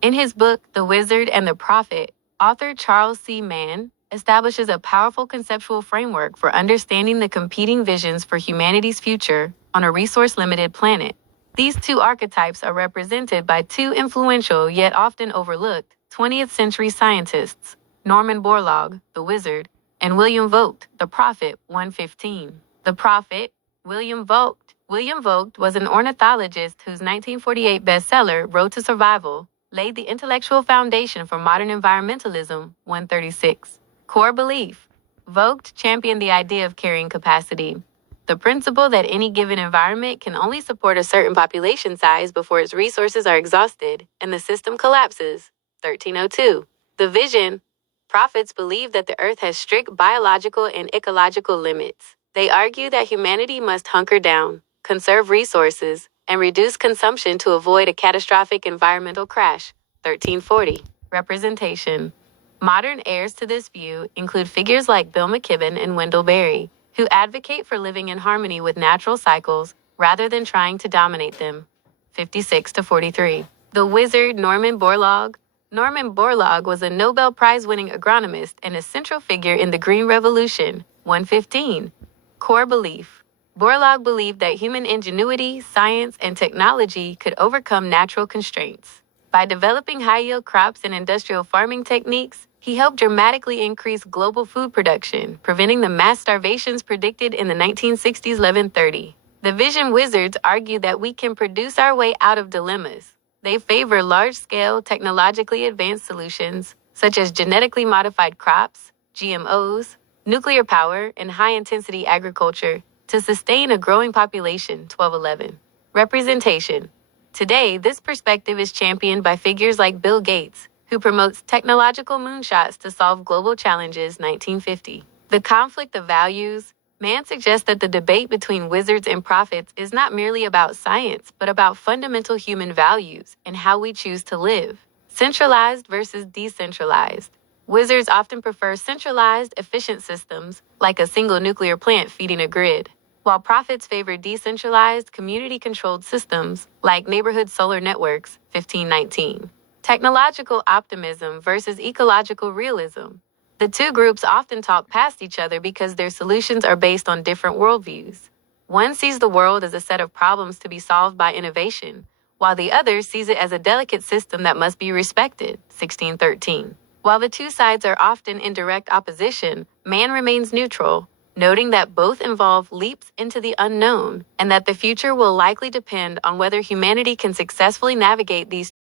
In his book, The Wizard and the Prophet, author Charles C. Mann establishes a powerful conceptual framework for understanding the competing visions for humanity's future on a resource-limited planet. These two archetypes are represented by two influential yet often overlooked 20th century scientists, Norman Borlaug, the Wizard, and William Vogt, the Prophet, 115. The Prophet, William Vogt. William Vogt was an ornithologist whose 1948 bestseller, Road to Survival, laid the intellectual foundation for modern environmentalism, 136. Core belief. Vogt championed the idea of carrying capacity, the principle that any given environment can only support a certain population size before its resources are exhausted and the system collapses, 1302. The vision. Prophets believe that the Earth has strict biological and ecological limits. They argue that humanity must hunker down, conserve resources, and reduce consumption to avoid a catastrophic environmental crash, 1340. Representation. Modern heirs to this view include figures like Bill McKibben and Wendell Berry, who advocate for living in harmony with natural cycles rather than trying to dominate them. 56 to 43. The Wizard Norman Borlaug. Norman Borlaug was a Nobel Prize-winning agronomist and a central figure in the Green Revolution, 115. Core belief. Borlaug believed that human ingenuity, science, and technology could overcome natural constraints. By developing high-yield crops and industrial farming techniques, he helped dramatically increase global food production, preventing the mass starvations predicted in the 1960s. 1130. The Vision Wizards argue that we can produce our way out of dilemmas. They favor large-scale, technologically advanced solutions, such as genetically modified crops, GMOs, nuclear power, and high-intensity agriculture to sustain a growing population. 1211. Representation. Today, this perspective is championed by figures like Bill Gates, who promotes technological moonshots to solve global challenges. 1950. The conflict of values. Mann suggests that the debate between wizards and prophets is not merely about science, but about fundamental human values and how we choose to live. Centralized versus decentralized. Wizards often prefer centralized, efficient systems, like a single nuclear plant feeding a grid, while prophets favor decentralized, community-controlled systems, like neighborhood solar networks. 1519. Technological optimism versus ecological realism. The two groups often talk past each other because their solutions are based on different worldviews. One sees the world as a set of problems to be solved by innovation, while the other sees it as a delicate system that must be respected. 1613. While the two sides are often in direct opposition, Mann remains neutral, noting that both involve leaps into the unknown and that the future will likely depend on whether humanity can successfully navigate these